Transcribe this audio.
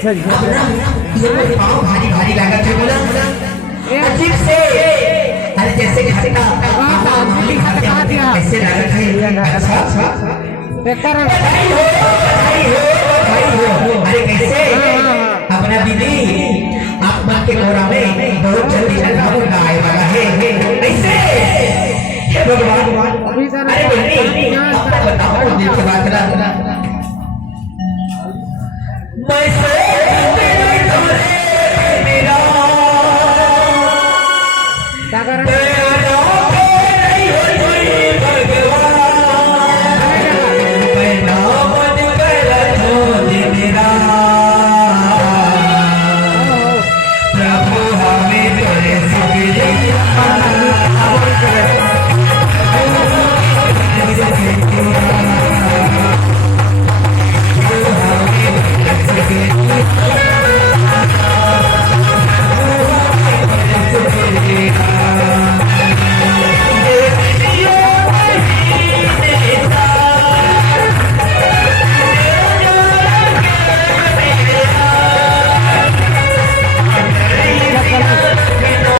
ये पाँव भारी भारी लगा थे बोला अजीब से अरे जैसे घर का ऐसे लगा था। अच्छा भाई हो अरे कैसे अपना बीबी आप मन के कोरा में बहुत